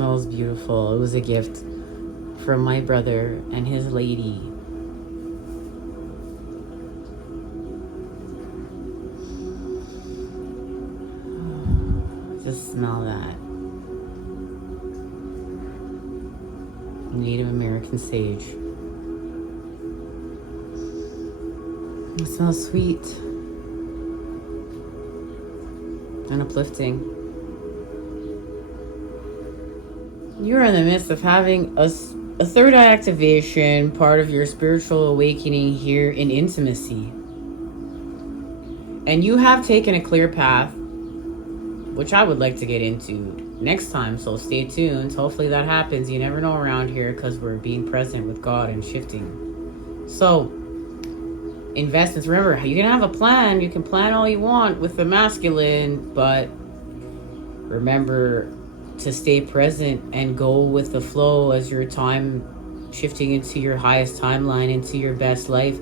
smells beautiful. It was a gift from my brother and his lady. Just smell that. Native American sage. It smells sweet and uplifting. You're in the midst of having a third eye activation, part of your spiritual awakening here in intimacy. And you have taken a clear path, which I would like to get into next time, so stay tuned. Hopefully that happens. You never know around here because we're being present with God and shifting. So, investments. Remember, you can have a plan. You can plan all you want with the masculine, but remember to stay present and go with the flow as your time shifting into your highest timeline, into your best life.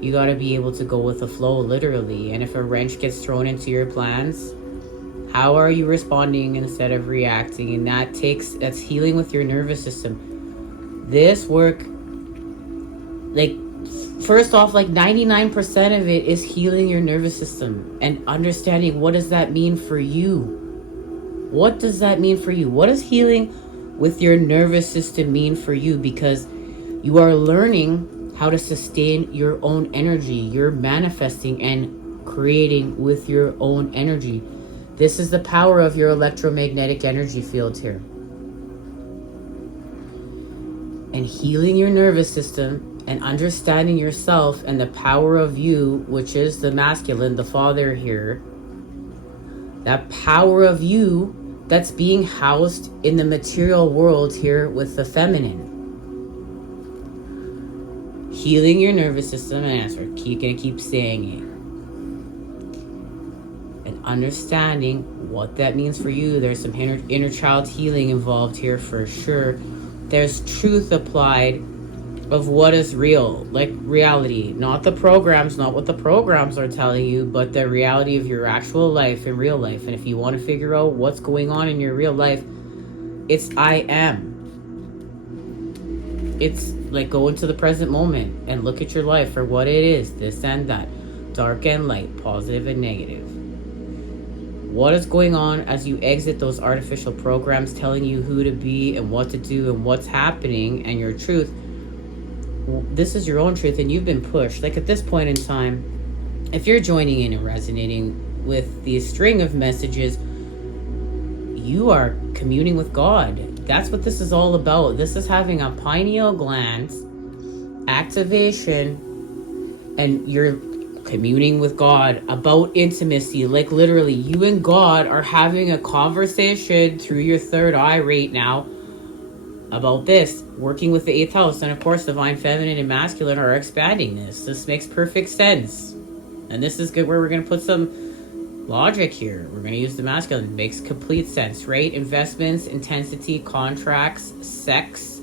You got to be able to go with the flow, literally. And if a wrench gets thrown into your plans, how are you responding instead of reacting? And that's healing with your nervous system. This work, first off, 99% of it is healing your nervous system and understanding what does that mean for you. What does that mean for you? What does healing with your nervous system mean for you? Because you are learning how to sustain your own energy. You're manifesting and creating with your own energy. This is the power of your electromagnetic energy field here. And healing your nervous system and understanding yourself and the power of you, which is the masculine, the father here. That power of you that's being housed in the material world here with the feminine. Healing your nervous system, and as we're gonna keep saying it. And understanding what that means for you. There's some inner child healing involved here for sure. There's truth applied of what is real, like reality, not the programs, not what the programs are telling you, but the reality of your actual life in real life. And if you want to figure out what's going on in your real life, it's I am. It's like go into the present moment and look at your life for what it is, this and that, dark and light, positive and negative. What is going on as you exit those artificial programs telling you who to be and what to do and what's happening, and your truth. This is your own truth, and you've been pushed. At this point in time, if you're joining in and resonating with the string of messages, you are communing with God. That's what this is all about. This is having a pineal gland activation, and you're communing with God about intimacy. Literally, you and God are having a conversation through your third eye right now about this, working with the 8th house. And of course, divine feminine and masculine are expanding this. This makes perfect sense. And this is good where we're going to put some logic here. We're going to use the masculine. It makes complete sense, right? Investments, intensity, contracts, sex,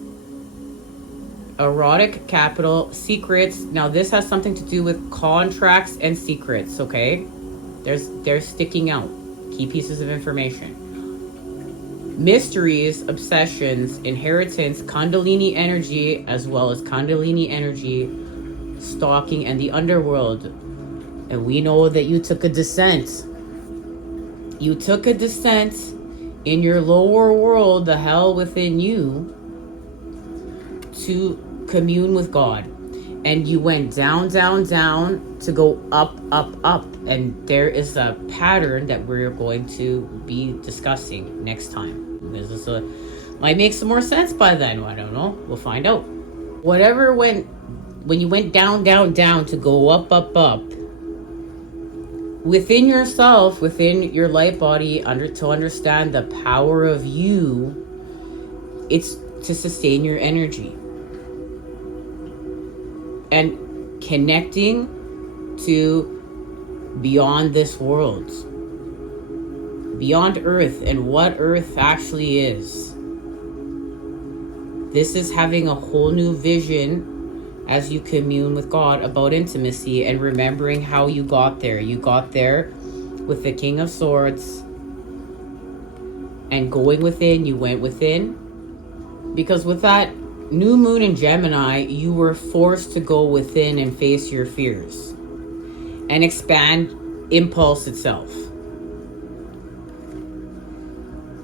erotic capital, secrets. Now this has something to do with contracts and secrets, okay? They're sticking out. Key pieces of information. Mysteries, obsessions, inheritance, Kundalini energy, as well as Kundalini energy, stalking, and the underworld. And we know that you took a descent. You took a descent in your lower world, the hell within you, to commune with God. And you went down, down, down to go up, up, up. And there is a pattern that we're going to be discussing next time. This might make some more sense by then. I don't know. We'll find out. Whatever when you went down, down, down to go up, up, up, within yourself, within your light body, to understand the power of you, it's to sustain your energy. And connecting to beyond this world, beyond Earth, and what Earth actually is. This is having a whole new vision as you commune with God about intimacy and remembering how you got there. You got there with the King of Swords and going within, you went within. Because with that new moon in Gemini, you were forced to go within and face your fears and expand impulse itself.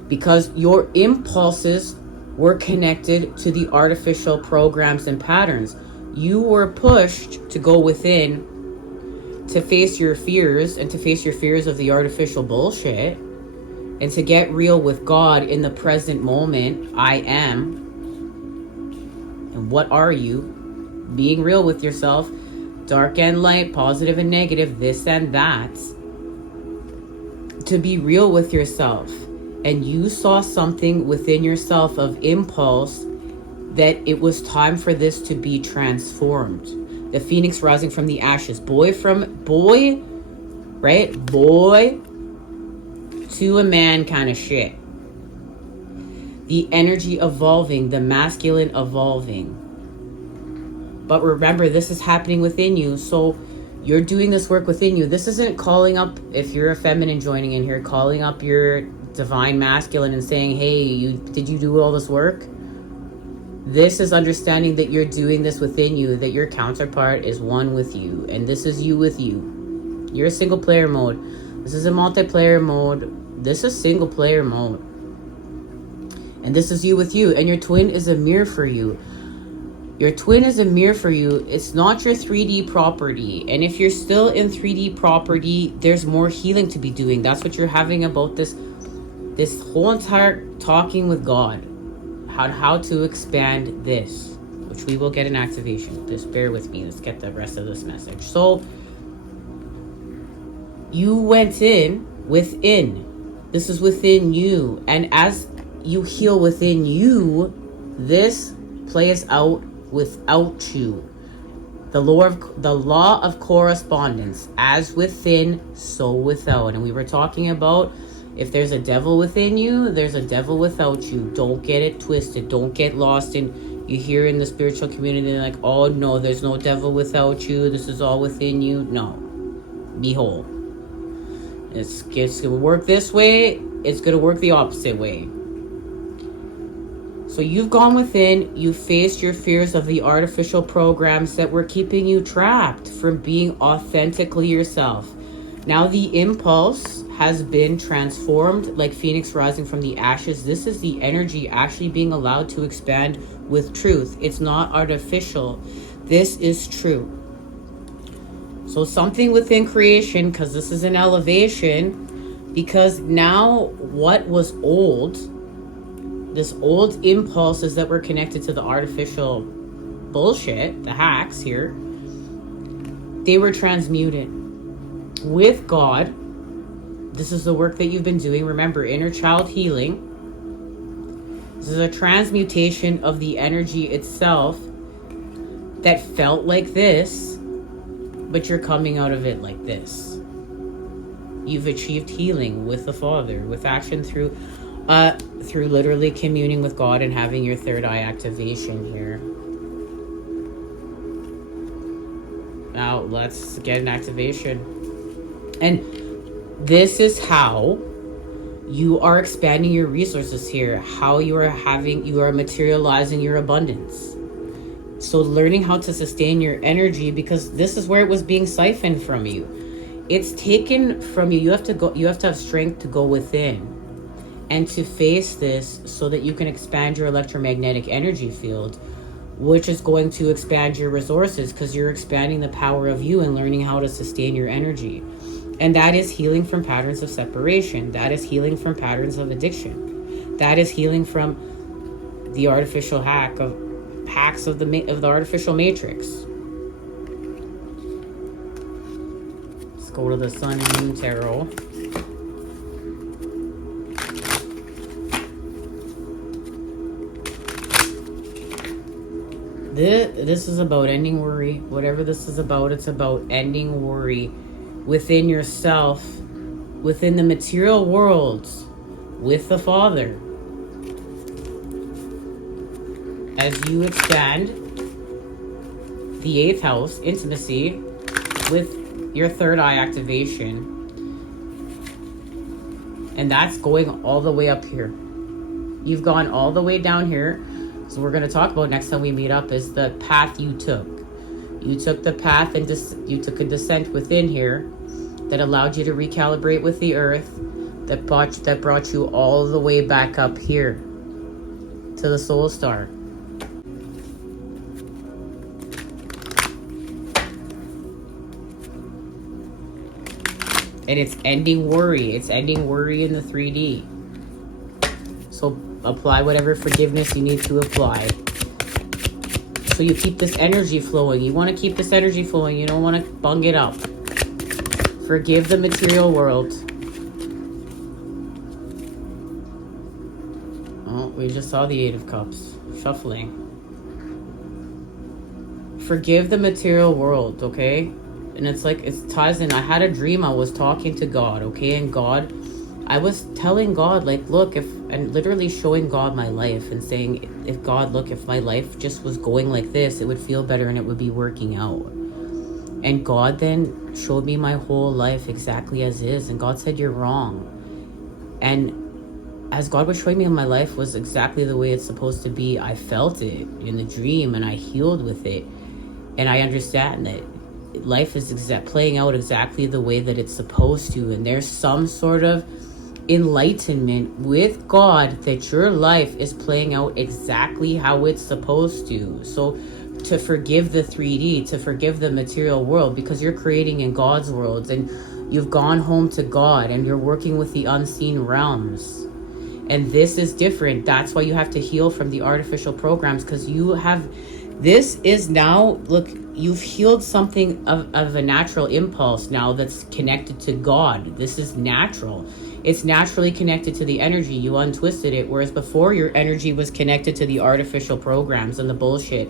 Because your impulses were connected to the artificial programs and patterns. You were pushed to go within to face your fears and to face your fears of the artificial bullshit and to get real with God in the present moment. I am. And what are you? Being real with yourself. Dark and light, positive and negative, this and that. To be real with yourself. And you saw something within yourself of impulse that it was time for this to be transformed. The phoenix rising from the ashes. Boy to a man kind of shit. The energy evolving, the masculine evolving. But remember, this is happening within you. So you're doing this work within you. This isn't calling up, if you're a feminine joining in here, calling up your divine masculine and saying, hey, did you do all this work? This is understanding that you're doing this within you, that your counterpart is one with you, and this is you with you. You're a single player mode. This is a multiplayer mode. This is single player mode. And this is you with you, and your twin is a mirror for you. Your twin is a mirror for you. It's not your 3D property. And if you're still in 3D property, there's more healing to be doing. That's what you're having about this whole entire talking with God. How to expand this, which we will get an activation. Just bear with me. Let's get the rest of this message. So you went within. This is within you. And as you heal within you, this plays out without you. The law of correspondence. As within, so without. And we were talking about, if there's a devil within you, there's a devil without you. Don't get it twisted. Don't get lost in, you hear in the spiritual community like, oh no, there's no devil without you. This is all within you. No. Be whole. It's going to work this way. It's going to work the opposite way. So you've gone within. You faced your fears of the artificial programs that were keeping you trapped from being authentically yourself. Now the impulse has been transformed like Phoenix rising from the ashes. This is the energy actually being allowed to expand with truth. It's not artificial. This is true. So something within creation, because this is an elevation, because now what was old, this old impulses that were connected to the artificial bullshit, the hacks here, they were transmuted. With God, this is the work that you've been doing. Remember, inner child healing. This is a transmutation of the energy itself that felt like this, but you're coming out of it like this. You've achieved healing with the Father, with action through literally communing with God and having your third eye activation here. Now, let's get an activation. And this is how you are expanding your resources here, how you are materializing your abundance. So learning how to sustain your energy, because this is where it was being siphoned from you. It's taken from you. You have to have strength to go within and to face this so that you can expand your electromagnetic energy field, which is going to expand your resources, because you're expanding the power of you and learning how to sustain your energy. And that is healing from patterns of separation. That is healing from patterns of addiction. That is healing from the artificial hacks of the artificial matrix. Let's go to the Sun and Moon Tarot. This is about ending worry. Whatever this is about, it's about ending worry within yourself, within the material world, with the Father. As you expand the 8th house, intimacy, with your third eye activation, And that's going all the way up here. You've gone all the way down here. So we're going to talk about next time we meet up is the path you took. You took the path and you took a descent within here that allowed you to recalibrate with the earth, that brought you all the way back up here to the soul star. And it's ending worry. It's ending worry in the 3D. So apply whatever forgiveness you need to apply. So you keep this energy flowing. You want to keep this energy flowing. You don't want to bung it up. Forgive the material world. Oh, we just saw the 8 of Cups. Shuffling. Forgive the material world, okay? And it's like, it ties in. I had a dream I was talking to God, okay? And God, I was telling God, like, look, and literally showing God my life and saying, if God, look, if my life just was going like this, it would feel better and it would be working out. And God then showed me my whole life exactly as is. And God said, you're wrong. And as God was showing me my life was exactly the way it's supposed to be, I felt it in the dream and I healed with it. And I understand that life is playing out exactly the way that it's supposed to. And there's some sort of enlightenment with God that your life is playing out exactly how it's supposed to. So to forgive the 3D, to forgive the material world, because you're creating in God's worlds and you've gone home to God and you're working with the unseen realms. And this is different. That's why you have to heal from the artificial programs, because you have, this is now, look, you've healed something of a natural impulse now that's connected to God. This is natural. It's naturally connected to the energy. You untwisted it. Whereas before, your energy was connected to the artificial programs and the bullshit.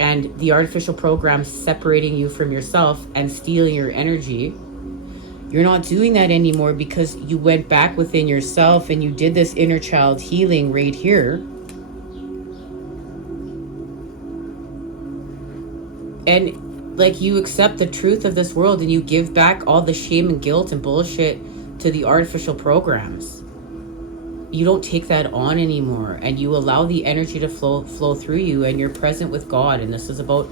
And the artificial programs separating you from yourself and stealing your energy. You're not doing that anymore because you went back within yourself and you did this inner child healing right here. And like, you accept the truth of this world and you give back all the shame and guilt and bullshit to the artificial programs. You don't take that on anymore, and you allow the energy to flow through you, and you're present with God. And this is about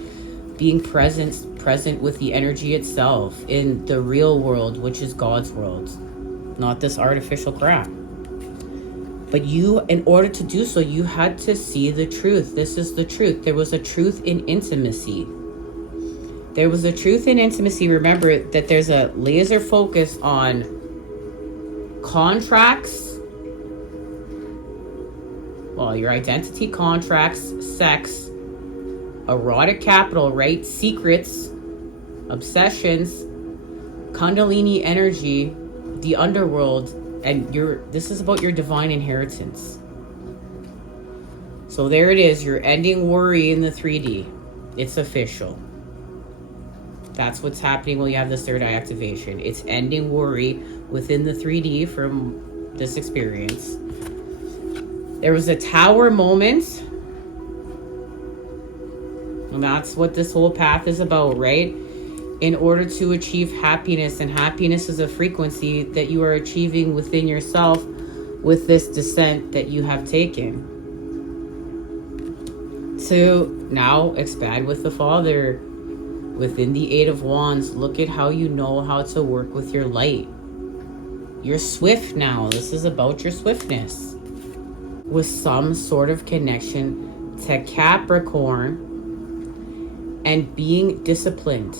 being present with the energy itself in the real world, which is God's world, not this artificial crap. But you, in order to do so, you had to see the truth. This is the truth. There was a truth in intimacy. There was a truth in intimacy. Remember that there's a laser focus on contracts, well, your identity, contracts, sex, erotic capital, right? Secrets, obsessions, Kundalini energy, the underworld, and this is about your divine inheritance. So there it is. You're ending worry in the 3D. It's official. That's what's happening when you have this third eye activation. It's ending worry within the 3D from this experience. There was a tower moment. And that's what this whole path is about, right? In order to achieve happiness, and happiness is a frequency that you are achieving within yourself with this descent that you have taken. To now expand with the Father. Within the 8 of Wands, look at how you know how to work with your light. You're swift now. This is about your swiftness. With some sort of connection to Capricorn and being disciplined.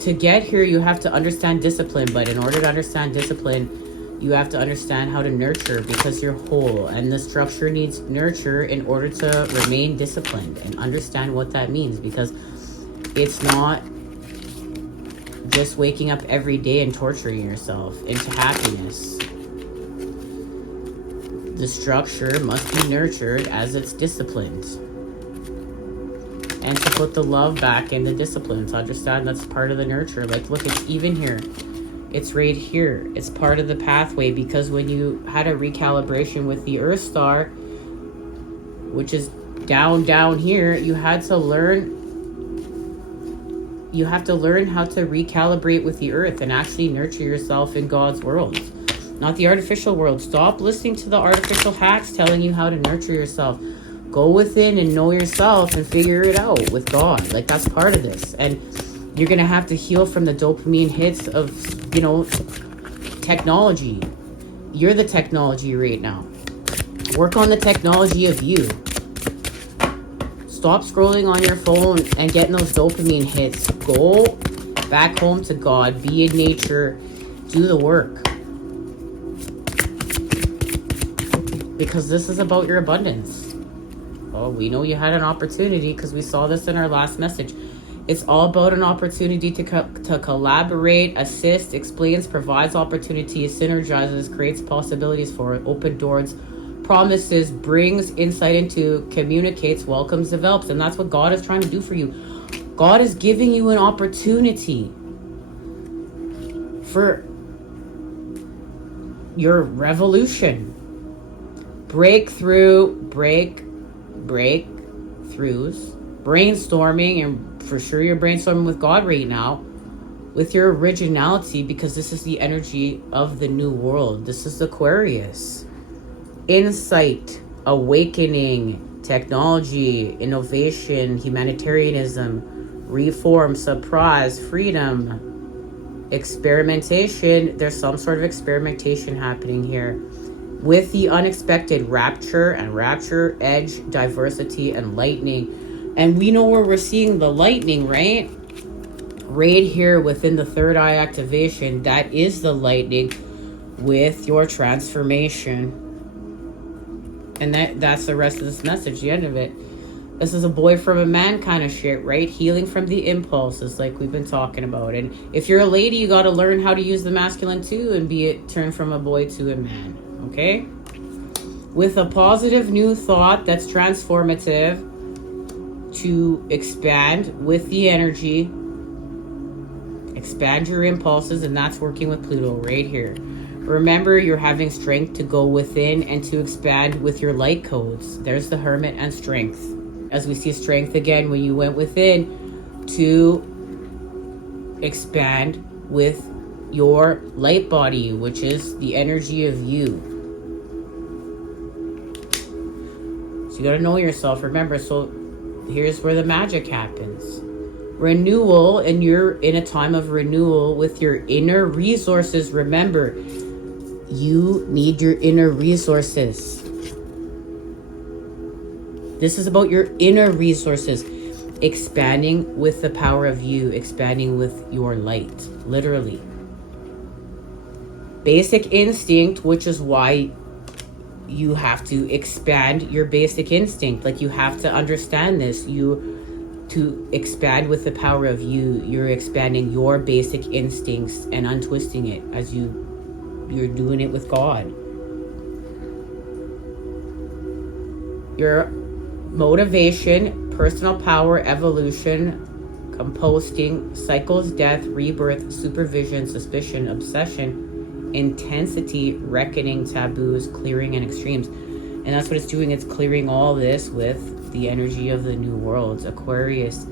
To get here, you have to understand discipline. But in order to understand discipline, you have to understand how to nurture, because you're whole. And the structure needs nurture in order to remain disciplined, and understand what that means. Because it's not just waking up every day and torturing yourself into happiness. The structure must be nurtured as it's disciplined. And to put the love back in the discipline. To understand that's part of the nurture. Like, look, it's even here. It's right here. It's part of the pathway, because when you had a recalibration with the Earth Star, which is down here, you had to learn. You have to learn how to recalibrate with the earth and actually nurture yourself in God's world. not the artificial world. Stop listening to the artificial hacks telling you how to nurture yourself. Go within and know yourself and figure it out with God. Like, that's part of this. And you're going to have to heal from the dopamine hits of, you know, technology. You're the technology right now. Work on the technology of you. Stop scrolling on your phone and getting those dopamine hits. Go back home to God. Be in nature. Do the work. Because this is about your abundance. Oh, we know you had an opportunity because we saw this in our last message. It's all about an opportunity to collaborate, assist, explains, provides opportunities, synergizes, creates possibilities for it, open doors, promises, brings insight into, communicates, welcomes, develops. And that's what God is trying to do for you. God is giving you an opportunity for your revolution. Breakthroughs, brainstorming, and for sure you're brainstorming with God right now, with your originality, because this is the energy of the new world. This is Aquarius. Insight, awakening, technology, innovation, humanitarianism, reform, surprise, freedom, experimentation. There's some sort of experimentation happening here. With the unexpected, rapture, edge, diversity, and lightning. And we know where we're seeing the lightning, right? Right here within the third eye activation. That is the lightning with your transformation. And that's the rest of this message, the end of it. This is a boy from a man kind of shit, right? Healing from the impulses, like we've been talking about. And if you're a lady, you got to learn how to use the masculine too and be it turn from a boy to a man. Okay? With a positive new thought that's transformative to expand with the energy, expand your impulses, and that's working with Pluto right here. Remember, you're having strength to go within and to expand with your light codes. There's the Hermit and strength. As we see strength again when you went within to expand with your light body, which is the energy of you. So you got to know yourself. Remember, so here's where the magic happens. Renewal, and you're in a time of renewal with your inner resources. Remember, you need your inner resources. This is about your inner resources. Expanding with the power of you. Expanding with your light. Literally. Basic instinct, which is why you have to expand your basic instinct. Like, you have to understand this. To expand with the power of you, you're expanding your basic instincts and untwisting it as you're doing it with God. Your motivation, personal power, evolution, composting, cycles, death, rebirth, supervision, suspicion, obsession, intensity, reckoning, taboos, clearing, and extremes. And that's what it's doing. It's clearing all this with the energy of the new worlds. Aquarius.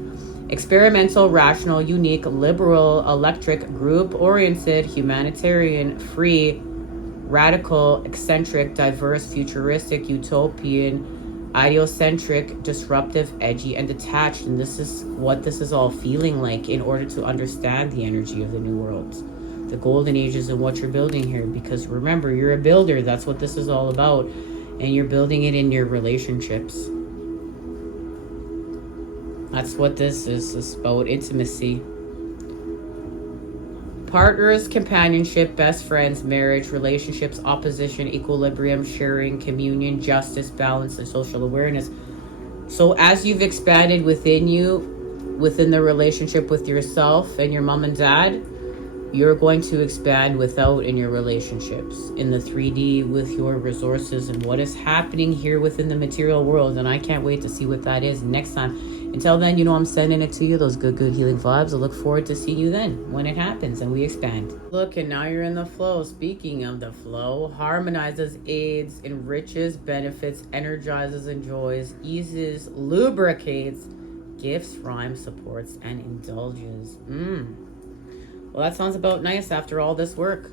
Experimental, rational, unique, liberal, electric, group-oriented, humanitarian, free, radical, eccentric, diverse, futuristic, utopian, ideocentric, disruptive, edgy, and detached. And this is what this is all feeling like in order to understand the energy of the new worlds. The golden ages and what you're building here. Because remember, you're a builder. That's what this is all about. And you're building it in your relationships. That's what this is. It's about intimacy. Partners, companionship, best friends, marriage, relationships, opposition, equilibrium, sharing, communion, justice, balance, and social awareness. So as you've expanded within you, within the relationship with yourself and your mom and dad, you're going to expand without in your relationships, in the 3D with your resources and what is happening here within the material world. And I can't wait to see what that is next time. Until then, you know I'm sending it to you, those good healing vibes. I look forward to seeing you then when it happens and we expand. Look, and now you're in the flow. Speaking of the flow, harmonizes, aids, enriches, benefits, energizes, enjoys, eases, lubricates, gifts, rhymes, supports, and indulges. Well, that sounds about nice after all this work.